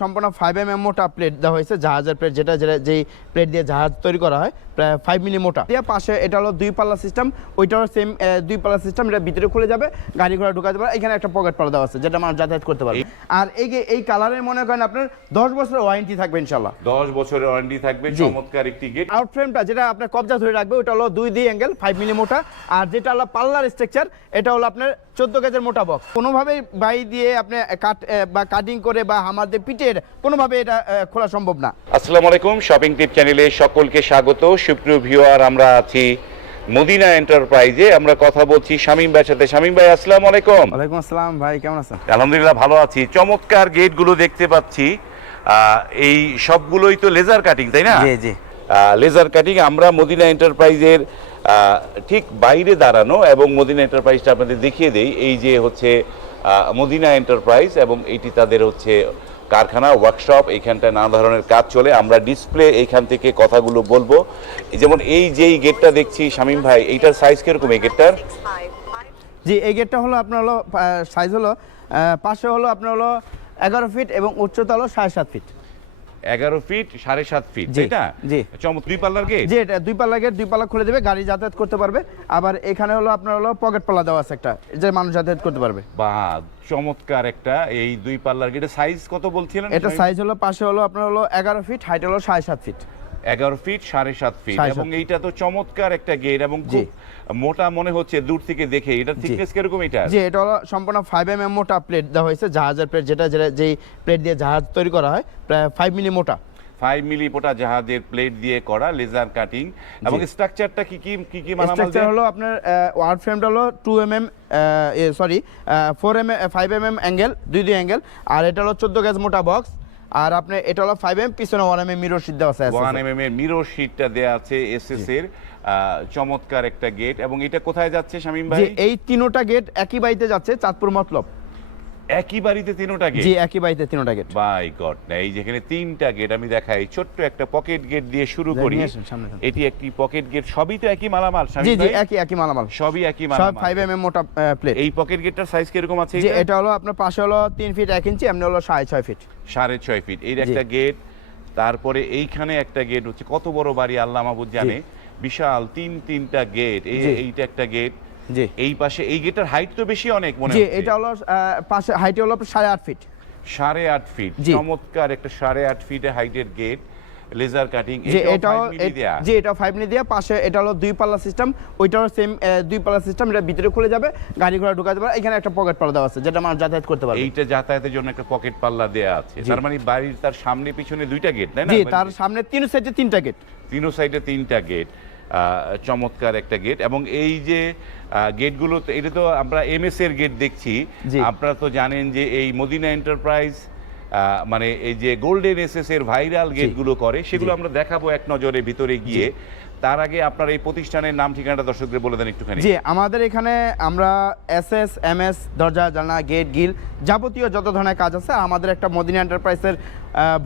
সম্পূর্ণ 5 mm মোটা plate দেওয়া হয়েছে, জাহাজের প্লেট, যেটা যেটা যেই প্লেট দিয়ে জাহাজ তৈরি করা হয়, প্রায় 5 মিলি মোটা দিয়ে। পাশে এটা হলো 2 পাল্লা সিস্টেম, ওইটাও সেম 2 পাল্লা সিস্টেম। এটা ভিতরে খুলে যাবে, গাড়ি ঘোড়া ঢুকাতে পারে। এখানে একটা পকেট পাল্লা দেওয়া আছে, যেটা মানুষ যাতায়াত করতে পারবে। আর এই কালারের মনে করেন আপনার 10 বছরের ওয়ারেন্টি থাকবে ইনশাআল্লাহ। 10 বছরের ওয়ারেন্টি থাকবে। চমৎকার একটি গেট। আউট ফ্রেমটা যেটা আপনার কবজা ধরে রাখবে, ওটা হলো 2 দিয়ে অ্যাঙ্গেল 5 মিলি মোটা। আর যেটা হলো পাল্লার স্ট্রাকচার, এটা হলো আপনার 14 গেজের মোটা বক্স। কোনোভাবেই বাই দিয়ে আপনি কাটিং করে বা হামার দিয়ে পিটে কোনোভাবে এটা খোলা সম্ভব না। আসসালামু আলাইকুম, শপিং টিপ চ্যানেলে সকলকে স্বাগত। সুপ্রিয় ভিউয়ার, আমরা আছি মদিনা এন্টারপ্রাইজে। আমরা কথা বলছি শামীম ভাইয়ের সাথে। শামীম ভাই, আসসালামু আলাইকুম। ওয়ালাইকুম আসসালাম ভাই, কেমন আছেন? আলহামদুলিল্লাহ ভালো আছি। চমৎকার গেটগুলো দেখতে পাচ্ছি, এই সবগুলোই তো লেজার কাটিং, তাই না? জি জি, লেজার কাটিং। আমরা মদিনা এন্টারপ্রাইজের ঠিক বাইরে দাঁড়ানো, এবং মদিনা এন্টারপ্রাইজটা আপনাদের দেখিয়ে দেই। এই যে হচ্ছে মদিনা এন্টারপ্রাইজ, এবং এইটি তাদের হচ্ছে কারখানা, ওয়ার্কশপ। এইখানটায় নানা ধরনের কাজ চলে। আমরা ডিসপ্লে এইখান থেকে কথাগুলো বলবো। যেমন এই যেই গেটটা দেখছি শামীম ভাই, এইটার সাইজ কিরকম এই গেটটার? জি, এই গেটটা হলো আপনার হলো সাইজ হলো পাশে হলো আপনার হলো 11 ফিট এবং উচ্চতা হলো 7.5 ফিট। 11 ফিট 7.5 ফিট, এটা জি, চমৎকার 2 পাল্লার গেট। জি, এটা 2 পাল্লা গেট, 2 পাল্লা খুলে দেবে, গাড়ি যাতায়াত করতে পারবে। আবার এখানে হলো আপনার হলো পকেট পাল্লা দেওয়া আছে একটা, যে মানুষ যাতায়াত করতে পারবে। বা চমৎকার একটা এই 2 পাল্লার গেটের সাইজ কত বলছিলেন? এটা সাইজ হলো পাশে হলো আপনার হলো 11 ফিট, হাইট হলো 7.5 ফিট। 11 fit 7.5 fit. এবং এইটা তো চমৎকার একটা গেট, এবং খুব মোটা মনে হচ্ছে দূর থেকে দেখে। এটা থিকনেস কিরকম এটা? জি, এটা হলো সম্পূর্ণ 5 mm মোটা প্লেট দেওয়া হয়েছে, জাহাজের প্লেট, যেটা যেটা যেই প্লেট দিয়ে জাহাজ তৈরি করা হয়, প্রায় 5 মিলি মোটা। 5 মিলি মোটা জাহাজের প্লেট দিয়ে করা লেজার কাটিং। এবং স্ট্রাকচারটা কি মালামাল স্ট্রাকচার হলো আপনার ওয়ার ফ্রেমটা হলো 2 mm 4 mm 5 mm angle, 2 angle. আর এটা হলো 14 গেজ মোটা বক্স। আর আপনি এটা হলো 5 mm, পিছনে 1 mm মিরর শীট দেওয়া আছে। 1 mm এর মিরর শীটটা দেয়া আছে এসএস এর। চমৎকার একটা গেট। এবং এটা কোথায় যাচ্ছে শামীম ভাই? এই তিনোটা গেট একই বাড়িতে যাচ্ছে, চাঁদপুর মতলব। একই বাড়িতে তিনটা গেট? জি, একই বাড়িতে তিনোটা গেট। বাই গড, না এই যেখানে 3টা গেট আমি দেখাই। ছোট্ট একটা পকেট গেট দিয়ে শুরু করি। এটি একটি পকেট গেট। সবই তো একই মালামাল শামীম জি ভাই? জি, একই মালামাল, সবই একই সব মালামাল। 5 mm মোটা প্লেট। এই পকেট গেটটার সাইজ কিরকম আছে? জি, এটা হলো আপনার পাশে হলো 3 ফিট 1 ইঞ্চি, এমনি হলো 6.5 ফিট। 6.5 ফিট এর একটা গেট। তারপরে এইখানে একটা গেট হচ্ছে, কত বড় বাড়ি আল্লাহ মাহবুব জানে, বিশাল তিনটা গেট। এইটা একটা গেট। জি, এই পাশে এই গেটের হাইট তো বেশি অনেক মনে জি, হচ্ছে। এটা হলো পাশে হাইট হলো 8.5 ফিট। 8.5 ফিট। চমৎকার একটা 8.5 ফিটের হাইটের গেট, লেজার কাটিং। এটাও 5 মিলি দেয়া। পাশে এটা হলো 2 পাল্লা সিস্টেম, ওইটাও সেম 2 পাল্লা সিস্টেম। এটা ভিতরে খুলে যাবে, গাড়ি ঘোড়া ঢুকাতে পারে। এখানে একটা পকেট পাল্লা দেওয়া আছে, যেটা মানুষ যাতায়াত করতে পারবে। এইটা যাতায়াতের জন্য একটা পকেট পাল্লা দেয়া আছে। তার মানে বাড়ির তার সামনে পিছনে 2টা গেট, তাই না? জি, তার সামনে 3 সাইডে 3টা গেট। 3 সাইডে 3টা গেট। চমৎকার একটা গেট। এবং এই যে গেটগুলো, এটা তো আমরা এমএস এর গেট দেখছি। আপনারা তো জানেন যে এই মদিনা এন্টারপ্রাইজ মানে এই যে গোল্ডেন এসএস এর ভাইরাল গেটগুলো করে, সেগুলো আমরা দেখাবো এক নজরে ভিতরে গিয়ে। তার আগে আপনার এই প্রতিষ্ঠানের নাম ঠিকানাটা দর্শকদের বলে দেন একটুখানি। জি, আমাদের এখানে আমরা এসএস এমএস দরজা জানলা গেট গিল যাবতীয় যত ধরনের কাজ আছে। আমাদের একটা মদিনা এন্টারপ্রাইজের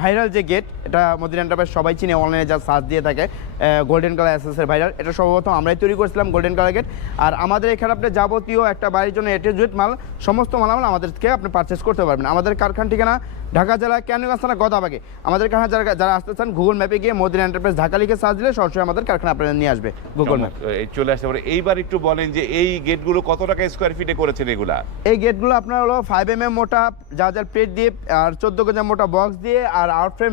ভাইরাল যে গেট, এটা মদিনা এন্টারপ্রাইজ সবাই চিনে, অনলাইনে যা সার্চ দিয়ে থাকে, গোল্ডেন কালার এসএস এর ভাইরাল। এটা সর্বপ্রথম আমরাই তৈরি করেছিলাম, গোল্ডেন কালার গেট। আর আমাদের এখানে আপনি যাবতীয় একটা বাড়ির জন্য এ টু জেড মাল, সমস্ত মালামাল আমাদের থেকে আপনি পারচেস করতে পারবেন। আমাদের কারখানা ঠিকানা ঢাকা জেলা কেরানীগঞ্জ থানা গদাবাগে। আমাদের কারখানা যারা আসতে চান, গুগল ম্যাপে গিয়ে মদিনা এন্টারপ্রাইজ ঢাকা লিখে সার্চ দিলে সরাসরি আমাদের কারখানা আপনাদের নিয়ে আসবে গুগল ম্যাপ। চলে আসতে পারে। এইবার একটু বলেন যে এই গেটগুলো কত টাকা স্কোয়ার ফিটে করেছেন এগুলা? এই গেটগুলো আপনার হলো 5 mm মোটা জাহাজের প্লেট দিয়ে, আর 14 গজ মোটা বক্স দিয়ে, আর আউট ফ্রেম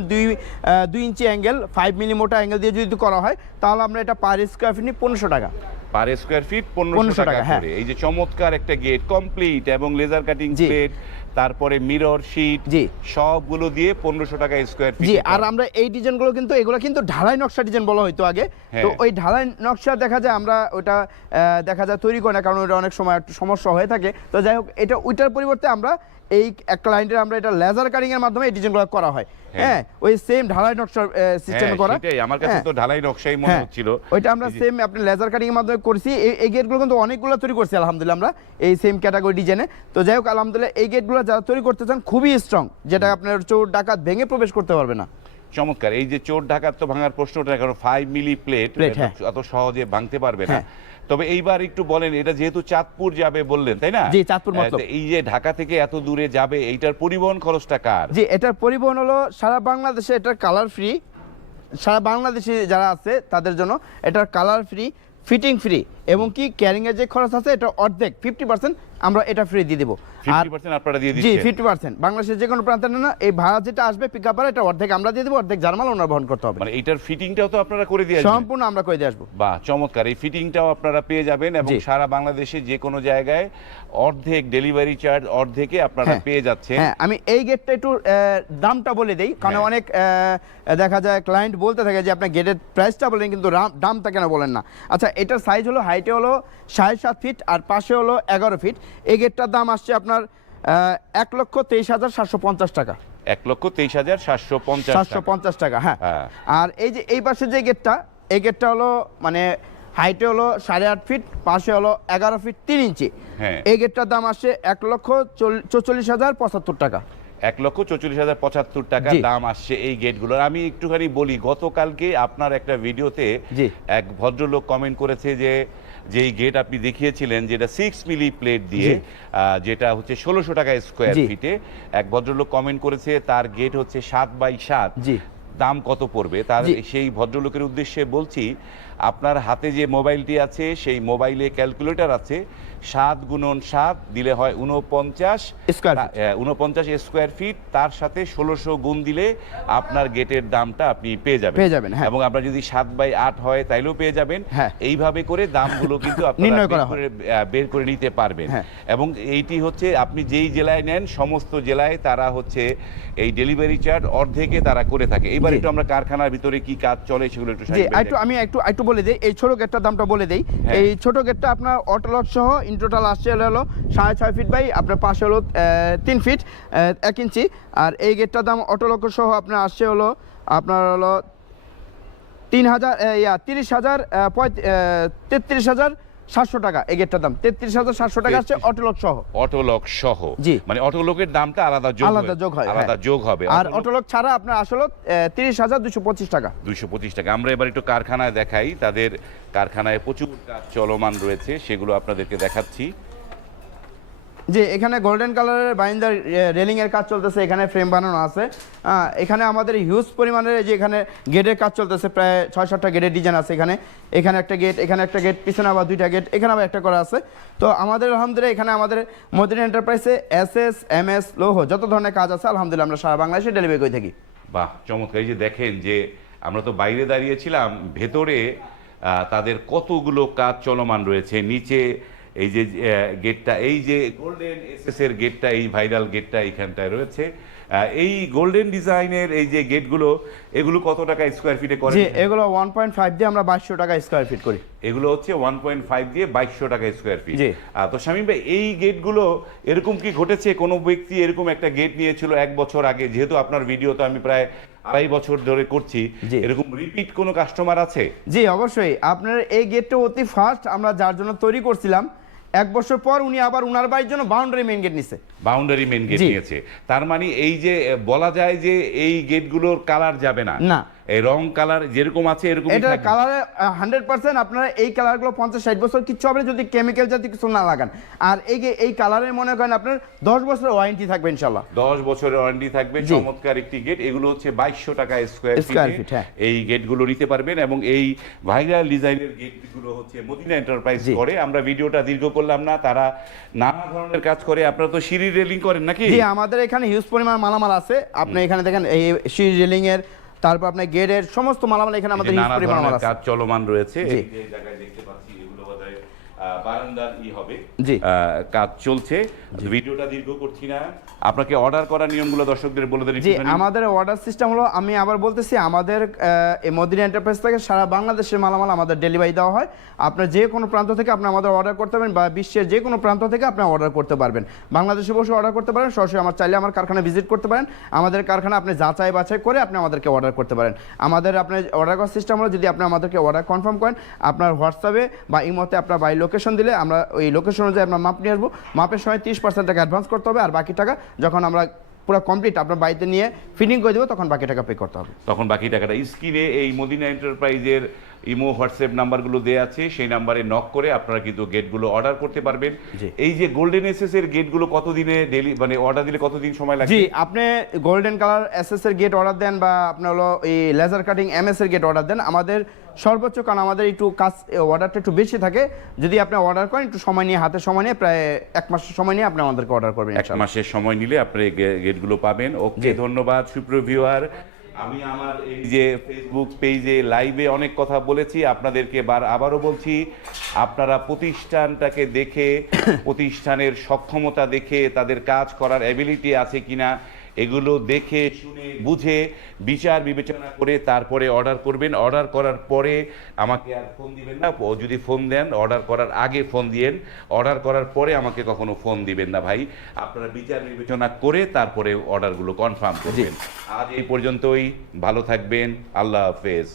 2 ইঞ্চি অ্যাঙ্গেল 5 মিলি মোটা অ্যাঙ্গেল দিয়ে যদি করা হয়, তাহলে আমরা এটা পার স্কোয়ার ফিট 1500 টাকা। পার স্কোয়ার ফিট 1500 টাকা করে। এই যে চমৎকার একটা গেট কমপ্লিট, এবং লেজার কাটিং প্লেট, তারপরে মিরর শীট, সবগুলো দিয়ে 1500 টাকা স্কোয়ার ফিট। জি, আর আমরা এই ডিজাইনগুলো কিন্তু এগুলো কিন্তু ঢালাই নকশা ডিজাইন বলা হইতো আগে। তো ওই ঢালাই নকশা দেখা যায় আমরা ওটা দেখা যায় তৈরি করি না, কারণ ওটা অনেক সময় একটু সমস্যা হয়ে থাকে। তো যাই হোক, এটা ওইটার পরিবর্তে আমরা এই ক্লায়েন্টের আমরা এটা লেজার কাটিং এর মাধ্যমে এই ডিজাইনগুলো করা হয়। হ্যাঁ, ওই সেম ঢালাই নকশা সিস্টেমে করা। সেটাই আমার কাছে তো ঢালাই নকশাই মনে হচ্ছিল। ওইটা আমরা সেম আপনি লেজার কাটিং এর মাধ্যমে করছি। এই গেটগুলো কিন্তু অনেকগুলো তৈরি করছি আলহামদুলিল্লাহ আমরা, এই সেম ক্যাটাগরি ডিজাইনে। তো যাই হোক, আলহামদুলিল্লাহ এই গেটগুলো যারা তৈরি করতে চান খুবই স্ট্রং, যেটা আপনার চোর ডাকাত ভেঙে প্রবেশ করতে পারবে না। চমৎকার। এই যে চোর ডাকাত তো ভাঙার প্রশ্নটা, কারণ 5 মিলি প্লেট হ্যাঁ। এত সহজে ভাঙতে পারবে না। হ্যাঁ। তবে এইবার একটু বলেন, এটা যেহেতু চাঁদপুর যাবে বললেন, তাই না? জি, চাঁদপুর মতলব। এই যে ঢাকা থেকে এত দূরে যাবে, এইটার পরিবহন খরচটা কার? জি, এটার পরিবহন হলো সারা বাংলাদেশে, এটার কালার ফ্রি। সারা বাংলাদেশে যারা আছে তাদের জন্য এটার কালার ফ্রি, ফিটিং ফ্রি, এবং কি ক্যারিং এর যে খরচ আছে এটা অর্ধেক 50% আমরা এটা ফ্রি দিয়ে দেবো। আর 50% আপনারা দিয়ে জি, দিচ্ছেন? 50% বাংলাদেশের যে কোনো প্রান্তে না, এই ভাড়া যেটা আসবে পিকআপের এটা অর্ধেক আমরা দিয়ে দেবো, অর্ধেক জার্মাল ওনার বহন করতে হবে। মানে এইটার ফিটিংটাও তো আপনারা করে দিয়ে আসবেন? সম্পূর্ণ আমরা করে দিয়ে আসবো। বাহ, চমৎকার। এই ফিটিংটাও আপনারা পেয়ে যাবেন এবং জি। সারা বাংলাদেশে যে কোনো জায়গায় অর্ধেক ডেলিভারি চার্জ অর্ধেকে আপনারা হ্যাঁ। পেয়ে যাচ্ছেন। হ্যাঁ, আমি এই গেটটা একটু দামটা বলে দেই, কারণ হ্যাঁ। অনেক দেখা যায় ক্লায়েন্ট বলতে থাকে যে আপনার গেটের প্রাইসটা বলেন কিন্তু দামটা কেন বলেন না। আচ্ছা, এটার সাইজ হলো, হাইটে হলো 7.5 ফিট আর পাশে হলো 11 ফিট। এই গেটটার দাম আসছে আপনার 1,23,750 টাকা। 1,23,750 750 টাকা, হ্যাঁ। হ্যাঁ। আর এই যে এই পাশে যে গেটটা, এই গেটটা হলো মানে হাইটে হলো 8.5 ফিট, পাশে হলো 11 ফিট 3 ইঞ্চি। হ্যাঁ। এই গেটটার দাম আসছে 1,44,075 টাকা। 1,44,075 টাকা জি। দাম আসছে এই গেটগুলোর। আমি একটুখানি বলি, গতকালকে আপনার একটা ভিডিওতে জি। এক ভদ্রলোক কমেন্ট করেছে যে যেই গেট আপনি দেখিয়েছিলেন, যেটা 6 মিলি প্লেট দিয়ে, জি। যেটা হচ্ছে 1600 টাকা স্কোয়ার জি। ফিটে, এক ভদ্রলোক কমেন্ট করেছে তার গেট হচ্ছে 7x7। জি। দাম কত পড়বে তার? জি। সেই ভদ্রলোকের উদ্দেশ্যে বলছি, আপনার হাতে যে মোবাইলটি আছে সেই মোবাইলে ক্যালকুলেটর আছে, 7 গুণন 7 দিলে হয় 49 স্কয়ার ফিট। 49 স্কোয়ার ফিট, তার সাথে 1600 গুণ দিলে আপনার গেটের দামটা আপনি পেয়ে যাবেন। হ্যাঁ। এবং আপনার যদি 7x8 হয় তাইলেও পেয়ে যাবেন। হ্যাঁ। এইভাবে করে দামগুলো কিন্তু আপনারা নির্ণয় করা বের করে নিতে পারবেন। হ্যাঁ। এবং এইটি হচ্ছে আপনি যেই জেলায় নেন, সমস্ত জেলায় তারা হচ্ছে এই ডেলিভারি চার্জ অর্ধেকে তারা করে থাকে। এবার জি। একটু আমরা কারখানার ভিতরে কি কাজ চলে সেগুলো একটু জি, সাহেব ভাই আমি একটু বলে দিই, এই ছোট গেটটার দামটা বলে দিই। হ্যাঁ। এই ছোট গেটটা আপনার অটোলক সহ ইন টোটাল আসছে হলো 6.5 ফিট বাই আপনার পাশে হলো 3 ফিট 1 ইঞ্চি। আর এই গেটটার দাম অটোলক সহ আপনার আসছে হলো আপনার হলো 33,700 টাকা। এই গেটটার দাম 33,700 টাকা আসছে অটোলক সহ। অটোলক সহ? জি। মানে অটোলকের দামটা আলাদা যোগ হয়, আলাদা হ্যাঁ। যোগ হবে। আর অটোলক ছাড়া আপনার আসলে 30,225 টাকা। 225 টাকা। আমরা এবার একটু কারখানায় দেখাই, তাদের কারখানায় প্রচুর কাজ চলমান রয়েছে, সেগুলো আপনাদেরকে দেখাচ্ছি। যে এখানে গোল্ডেন কালারের বাইন্ডার রেলিং এর কাজ চলতেছে, এখানে ফ্রেম বানানো আছে। এখানে আমাদের হিউজ পরিমাণের যে এখানে গেটের কাজ চলতেছে, প্রায় 6-7টা গেটের ডিজাইন আছে এখানে। এখানে একটা গেট, এখানে একটা গেট, পিছনে আবার 2টা গেট, এখানে আবার একটা করা আছে। তো আমাদের আলহামদুলিল্লাহ এখানে আমাদের মদিনা এন্টারপ্রাইজে এসএস এমএস লৌহ যত ধরনের কাজ আছে আলহামদুলিল্লাহ আমরা সারা বাংলাদেশে ডেলিভারি করে থাকি। বাহ, চমৎকার। এই যে দেখেন, যে আমরা তো বাইরে দাঁড়িয়েছিলাম, ভেতরে তাদের কতগুলো কাজ চলমান রয়েছে। নিচে এই যে গেটটা, এই যে গোল্ডেন এসএস এর গেটটা, এই ভাইরাল গেটটা এইখানটায় রয়েছে। এই গোল্ডেন ডিজাইনের এই যে গেটগুলো, এগুলো কত টাকা স্কোয়ার ফিটে করে? জি, এগুলো 1.5 দিয়ে আমরা 2200 টাকা স্কোয়ার ফিট করি। এগুলো হচ্ছে 1.5 দিয়ে 2200 টাকা স্কোয়ার ফিট। জি। তো শামীম ভাই, এই গেটগুলো এরকম কি ঘটেছে কোনো ব্যক্তি এরকম একটা গেট নিয়েছিল 1 বছর আগে? যেহেতু আপনার ভিডিও তো আমি প্রায় 2.5 বছর ধরে করছি, জি। এরকম রিপিট কোনো কাস্টমার আছে? জি, অবশ্যই। আপনার এই গেটটা অতি ফার্স্ট আমরা যার জন্য তৈরি করছিলাম, 1 বছর পর উনি আবার উনার বাড়ির জন্য বাউন্ডারি মেইন গেট নিছে। বাউন্ডারি মেন গেট জি। নিয়েছে, তার মানে এই যে বলা যায় যে এই গেটগুলোর কালার যাবে না? না। এই রং কালার যেরকম আছে এরকম এটা কালারে 100% আপনারা এই কালারগুলো 50-60 বছর কিচ্ছু হবে না যদি কেমিক্যাল জাতীয় কিছু না লাগান। আর এই কালারের মনে করেন আপনার 10 বছরের ওয়ারেন্টি থাকবে ইনশাআল্লাহ। 10 বছরের ওয়ারেন্টি থাকবে। জি। চমৎকার একটি গেট। এগুলো হচ্ছে 2200 টাকা স্কোয়ার ফিট, ফিট। হ্যাঁ। এই গেটগুলো নিতে পারবেন এবং এই ভাইরাল ডিজাইনের গেটগুলো হচ্ছে মদিনা এন্টারপ্রাইজ জি। করে। আমরা ভিডিওটা দীর্ঘ করলাম না, তারা নানা ধরনের কাজ করে। আপনারা তো সিঁড়ি রেলিং করেন নাকি? জি, আমাদের এখানে হিউজ পরিমাণ মালামাল আছে। আপনি এখানে দেখেন এই সিঁড়ি রেলিং এর, তারপর আপনার গেটের সমস্ত মালামাল এখানে আমাদের হিউজ নানা পরিমাণ মাল ধরনের আছে। কাজ চলমান রয়েছে। জি। এই যে জায়গায় দেখতে পাচ্ছি এগুলো বোধহয় বারান্দার হবে। জি। কাজ চলছে। ভিডিওটা দীর্ঘ করছি না, আপনাকে অর্ডার করার নিয়মগুলো দর্শকদের বলে দেন জি, একটুখানি। আমাদের অর্ডার সিস্টেম হলো, আমি আবার বলতেছি, আমাদের এই মদিনা এন্টারপ্রাইজ থেকে সারা বাংলাদেশের মালামাল আমাদের ডেলিভারি দেওয়া হয়। আপনার যে কোনো প্রান্ত থেকে আপনি আমাদের অর্ডার করতে পারবেন, বা বিশ্বের যে কোনো প্রান্ত থেকে আপনি অর্ডার করতে পারবেন। বাংলাদেশে বসে অর্ডার করতে পারেন, সরাসরি চাইলে আমার কারখানা ভিজিট করতে পারেন। আমাদের কারখানা আপনি যাচাই বাছাই করে আপনি আমাদেরকে অর্ডার করতে পারেন। আমাদের আপনার অর্ডার করার সিস্টেম হলো, যদি আপনি আমাদেরকে অর্ডার কনফার্ম করেন, আপনার হোয়াটসঅ্যাপে বা ইমোতে আপনার বাই লোকেশন দিলে আমরা ওই লোকেশন অনুযায়ী আমরা মাপ নিয়ে আসবো। মাপের সময় 30% টাকা অ্যাডভান্স করতে হবে, আর বাকি টাকা যখন আমরা পুরো কমপ্লিট আপনার বাড়িতে নিয়ে ফিটিং করে দেবো, তখন বাকি টাকা পে করতে হবে। তখন বাকি টাকাটা স্ক্রিনে এই মদিনা এন্টারপ্রাইজের ইমো হোয়াটসঅ্যাপ নাম্বারগুলো দেওয়া আছে, সেই নাম্বারে নক করে আপনারা কিন্তু গেটগুলো অর্ডার করতে পারবেন। জি। এই যে গোল্ডেন এসএস এর গেটগুলো কতদিনে মানে অর্ডার দিলে কতদিন সময় লাগে? জি, আপনি গোল্ডেন কালার এসএস এর গেট অর্ডার দেন বা আপনার হলো এই লেজার কাটিং এমএস এর গেট অর্ডার দেন, আমাদের সর্বোচ্চ, কারণ আমাদের একটু কাজ অর্ডারটা একটু বেশি থাকে, যদি আপনি অর্ডার করেন একটু সময় নিয়ে, হাতে সময় নিয়ে, প্রায় 1 মাসের সময় নিয়ে আপনি আমাদেরকে অর্ডার করবেন। 1 মাসের সময় নিলে আপনি গেটগুলো পাবেন। ওকে, ধন্যবাদ সুপ্রিয় ভিউয়ার। আমি আমার এই যে ফেসবুক পেজে লাইভে অনেক কথা বলেছি, আপনাদেরকে আবারও বলছি, আপনারা প্রতিষ্ঠানটাকে দেখে, প্রতিষ্ঠানের সক্ষমতা দেখে, তাদের কাজ করার অ্যাবিলিটি আছে কিনা এগুলো দেখে শুনে বুঝে বিচার বিবেচনা করে তারপরে অর্ডার করবেন। অর্ডার করার পরে আমাকে আর ফোন দিবেন না, যদি ফোন দেন অর্ডার করার আগে ফোন দিয়েন, অর্ডার করার পরে আমাকে কখনো ফোন দিবেন না ভাই। আপনারা বিচার বিবেচনা করে তারপরে অর্ডারগুলো কনফার্ম করবেন। আজ এই পর্যন্তই, ভালো থাকবেন, আল্লাহ হাফেজ।